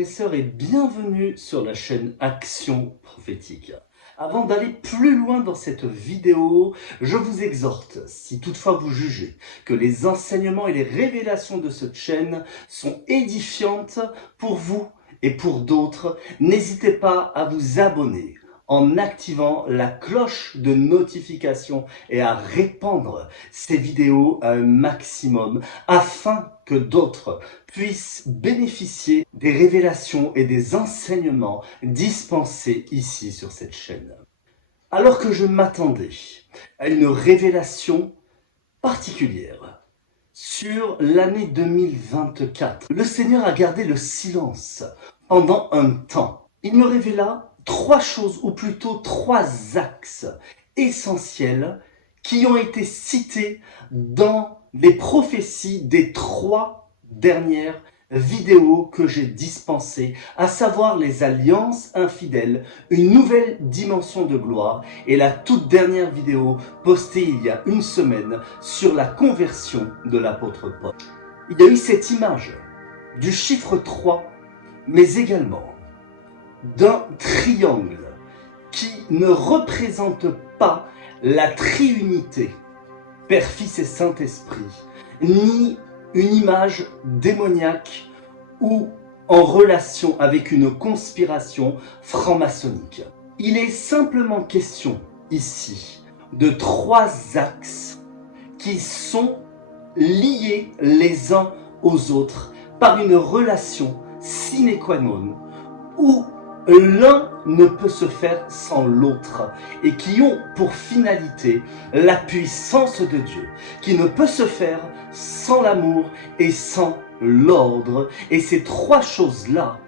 et sœurs et bienvenue sur la chaîne Action Prophétique. Avant d'aller plus loin dans cette vidéo, je vous exhorte, si toutefois vous jugez que les enseignements et les révélations de cette chaîne sont édifiantes pour vous et pour d'autres, n'hésitez pas à vous abonner en activant la cloche de notification et à répandre ces vidéos à un maximum afin que d'autres puissent bénéficier des révélations et des enseignements dispensés ici sur cette chaîne. Alors que je m'attendais à une révélation particulière sur l'année 2024, le Seigneur a gardé le silence pendant un temps. Il me révéla trois choses, ou plutôt trois axes essentiels qui ont été cités dans les prophéties des trois dernières vidéos que j'ai dispensées, à savoir les alliances infidèles, une nouvelle dimension de gloire et la toute dernière vidéo postée il y a une semaine sur la conversion de l'apôtre Paul. Il y a eu cette image du chiffre 3, mais également d'un triangle qui ne représente pas la triunité, Père, Fils et Saint-Esprit, ni une image démoniaque ou en relation avec une conspiration franc-maçonnique. Il est simplement question ici de trois axes qui sont liés les uns aux autres par une relation sine qua non où l'un ne peut se faire sans l'autre et qui ont pour finalité la puissance de Dieu, qui ne peut se faire sans l'amour et sans l'ordre. Et ces trois choses-là,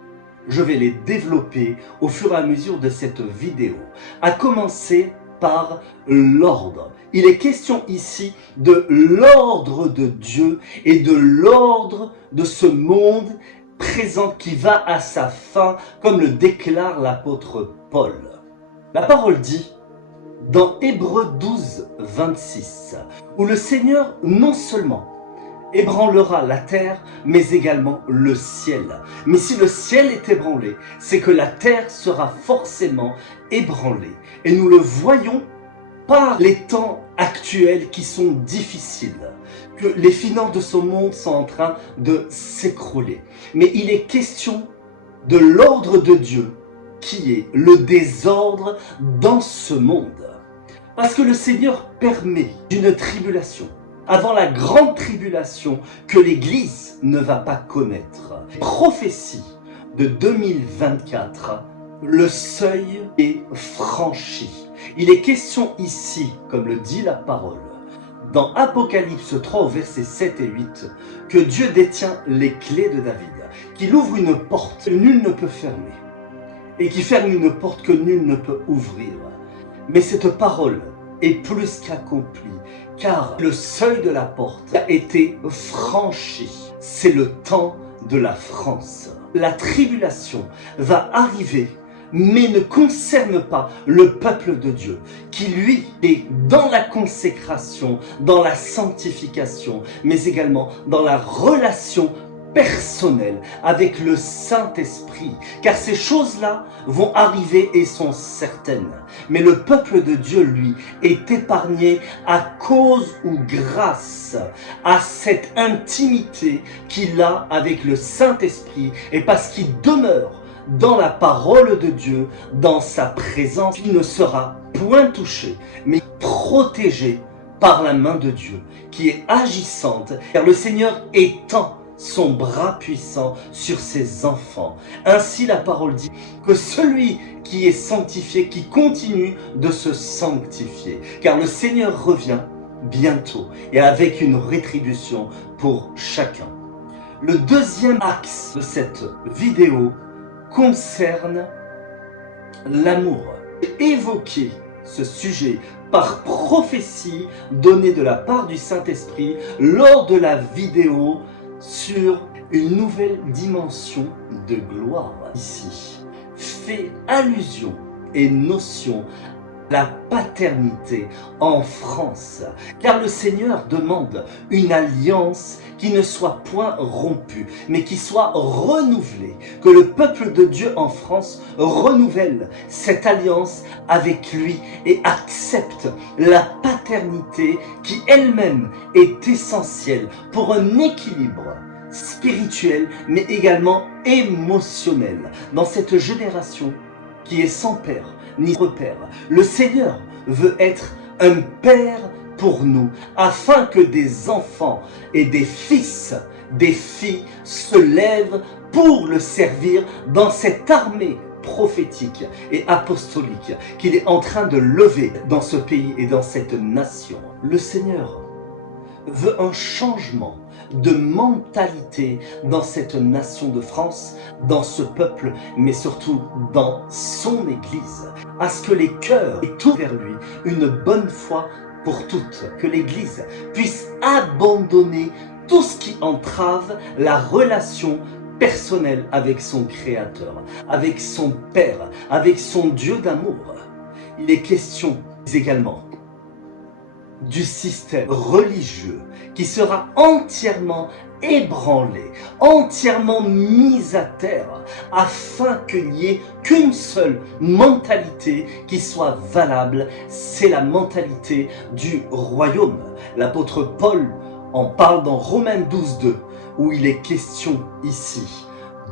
je vais les développer au fur et à mesure de cette vidéo, à commencer par l'ordre. Il est question ici de l'ordre de Dieu et de l'ordre de ce monde présent qui va à sa fin, comme le déclare l'apôtre Paul. La parole dit, dans Hébreux 12, 26, où le Seigneur non seulement ébranlera la terre, mais également le ciel. Mais si le ciel est ébranlé, c'est que la terre sera forcément ébranlée. Et nous le voyons par les temps actuels qui sont difficiles, que les finances de ce monde sont en train de s'écrouler. Mais il est question de l'ordre de Dieu qui est le désordre dans ce monde. Parce que le Seigneur permet une tribulation, avant la grande tribulation que l'Église ne va pas connaître. Prophétie de 2024, le seuil est franchi. Il est question ici, comme le dit la parole, dans Apocalypse 3 au verset 7 et 8, que Dieu détient les clés de David, qu'il ouvre une porte que nul ne peut fermer, et qui ferme une porte que nul ne peut ouvrir. Mais cette parole est plus qu'accomplie, car le seuil de la porte a été franchi. C'est le temps de la France. La tribulation va arriver, mais ne concerne pas le peuple de Dieu, qui lui est dans la consécration, dans la sanctification, mais également dans la relation personnelle avec le Saint-Esprit, car ces choses-là vont arriver et sont certaines. Mais le peuple de Dieu, lui, est épargné à cause ou grâce à cette intimité qu'il a avec le Saint-Esprit et parce qu'il demeure dans la parole de Dieu, dans sa présence, il ne sera point touché, mais protégé par la main de Dieu, qui est agissante, car le Seigneur étend son bras puissant sur ses enfants. Ainsi la parole dit que celui qui est sanctifié, qui continue de se sanctifier, car le Seigneur revient bientôt et avec une rétribution pour chacun. Le deuxième axe de cette vidéo concerne l'amour. J'ai évoqué ce sujet par prophétie donnée de la part du Saint-Esprit lors de la vidéo sur une nouvelle dimension de gloire. Ici, fait allusion et notion la paternité en France, car le Seigneur demande une alliance qui ne soit point rompue, mais qui soit renouvelée, que le peuple de Dieu en France renouvelle cette alliance avec lui et accepte la paternité qui elle-même est essentielle pour un équilibre spirituel, mais également émotionnel dans cette génération qui est sans père ni repère. Le Seigneur veut être un père pour nous, afin que des enfants et des fils, des filles se lèvent pour le servir dans cette armée prophétique et apostolique qu'il est en train de lever dans ce pays et dans cette nation. Le Seigneur veut un changement de mentalité dans cette nation de France, dans ce peuple, mais surtout dans son Église, à ce que les cœurs aient tout vers lui, une bonne foi pour toutes, que l'Église puisse abandonner tout ce qui entrave la relation personnelle avec son Créateur, avec son Père, avec son Dieu d'amour. Il est question également du système religieux qui sera entièrement ébranlé, entièrement mis à terre, afin qu'il n'y ait qu'une seule mentalité qui soit valable, c'est la mentalité du royaume. L'apôtre Paul en parle dans Romains 12:2, où il est question ici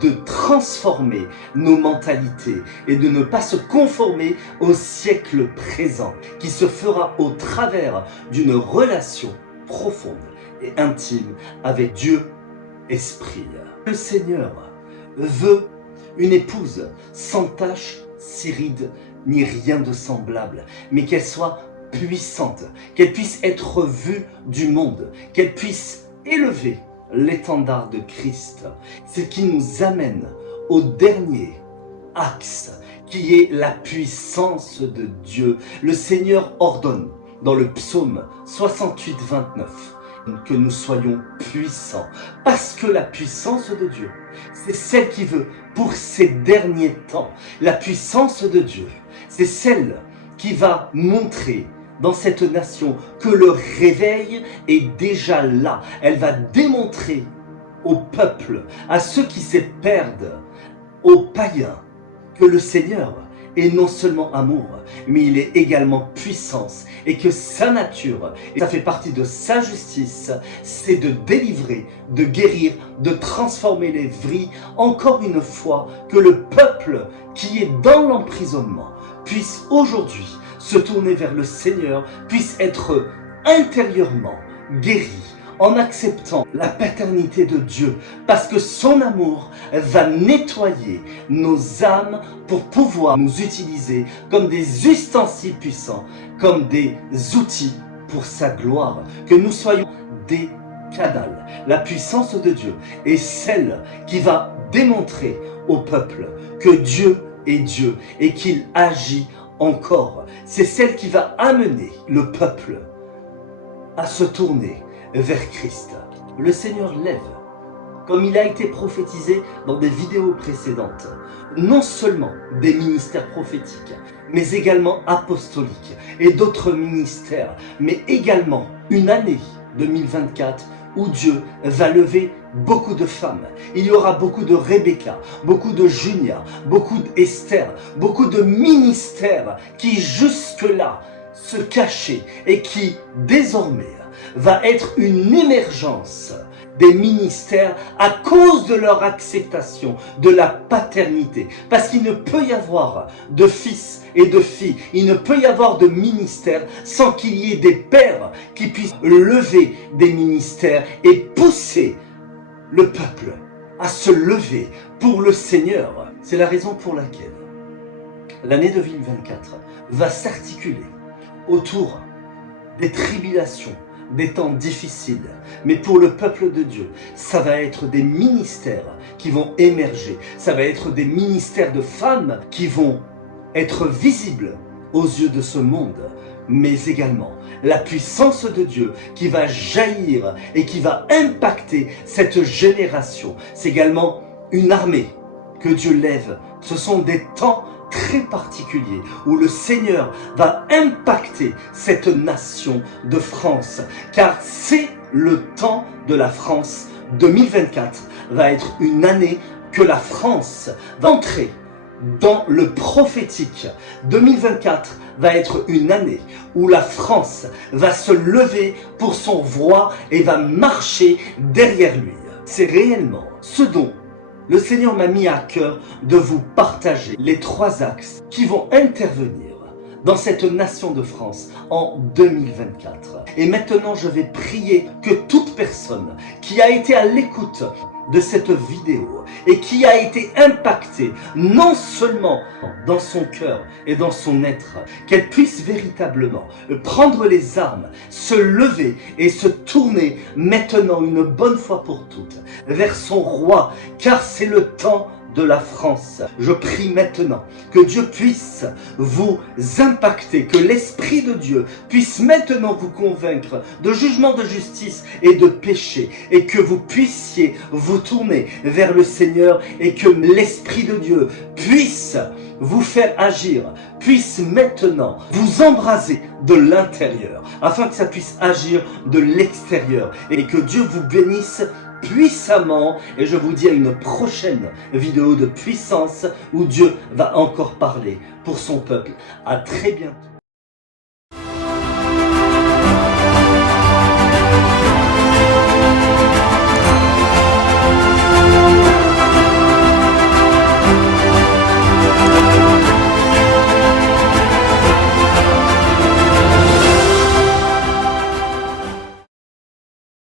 de transformer nos mentalités et de ne pas se conformer au siècle présent, qui se fera au travers d'une relation profonde et intime avec Dieu Esprit. Le Seigneur veut une épouse sans tache, si ride, ni rien de semblable, mais qu'elle soit puissante, qu'elle puisse être vue du monde, qu'elle puisse élever l'étendard de Christ, ce qui nous amène au dernier axe, qui est la puissance de Dieu. Le Seigneur ordonne dans le psaume 68:29 que nous soyons puissants, parce que la puissance de Dieu, c'est celle qui veut pour ces derniers temps. La puissance de Dieu, c'est celle qui va montrer dans cette nation que le réveil est déjà là. Elle va démontrer au peuple, à ceux qui se perdent, aux païens, que le Seigneur est non seulement amour, mais il est également puissance, et que sa nature, et ça fait partie de sa justice, c'est de délivrer, de guérir, de transformer les vies. Encore une fois, que le peuple qui est dans l'emprisonnement puisse aujourd'hui se tourner vers le Seigneur, puisse être intérieurement guéri en acceptant la paternité de Dieu, parce que son amour va nettoyer nos âmes pour pouvoir nous utiliser comme des ustensiles puissants, comme des outils pour sa gloire, que nous soyons des canals. La puissance de Dieu est celle qui va démontrer au peuple que Dieu est Dieu et qu'il agit encore. C'est celle qui va amener le peuple à se tourner vers Christ. Le Seigneur lève, comme il a été prophétisé dans des vidéos précédentes, non seulement des ministères prophétiques, mais également apostoliques et d'autres ministères, mais également une année 2024 où Dieu va lever beaucoup de femmes. Il y aura beaucoup de Rebecca, beaucoup de Junia, beaucoup d'Esther, beaucoup de ministères qui jusque-là se cachaient et qui désormais va être une émergence des ministères à cause de leur acceptation de la paternité. Parce qu'il ne peut y avoir de fils et de filles, il ne peut y avoir de ministère sans qu'il y ait des pères qui puissent lever des ministères et pousser le peuple à se lever pour le Seigneur. C'est la raison pour laquelle l'année 2024 va s'articuler autour des tribulations, des temps difficiles, mais pour le peuple de Dieu, ça va être des ministères qui vont émerger, ça va être des ministères de femmes qui vont être visibles aux yeux de ce monde, mais également la puissance de Dieu qui va jaillir et qui va impacter cette génération. C'est également une armée que Dieu lève. Ce sont des temps très particulier où le Seigneur va impacter cette nation de France, car c'est le temps de la France. 2024 va être une année que la France va entrer dans le prophétique. 2024 va être une année où la France va se lever pour son roi et va marcher derrière lui. C'est réellement ce dont le Seigneur m'a mis à cœur de vous partager les 3 axes qui vont intervenir dans cette nation de France en 2024. Et maintenant, je vais prier que toute personne qui a été à l'écoute de cette vidéo et qui a été impactée non seulement dans son cœur et dans son être, qu'elle puisse véritablement prendre les armes, se lever et se tourner maintenant une bonne fois pour toutes vers son roi, car c'est le temps de la France. Je prie maintenant que Dieu puisse vous impacter, que l'Esprit de Dieu puisse maintenant vous convaincre de jugement, de justice et de péché, et que vous puissiez vous tourner vers le Seigneur et que l'Esprit de Dieu puisse vous faire agir, puisse maintenant vous embraser de l'intérieur, afin que ça puisse agir de l'extérieur, et que Dieu vous bénisse puissamment. Et je vous dis à une prochaine vidéo de puissance où Dieu va encore parler pour son peuple. À très bientôt.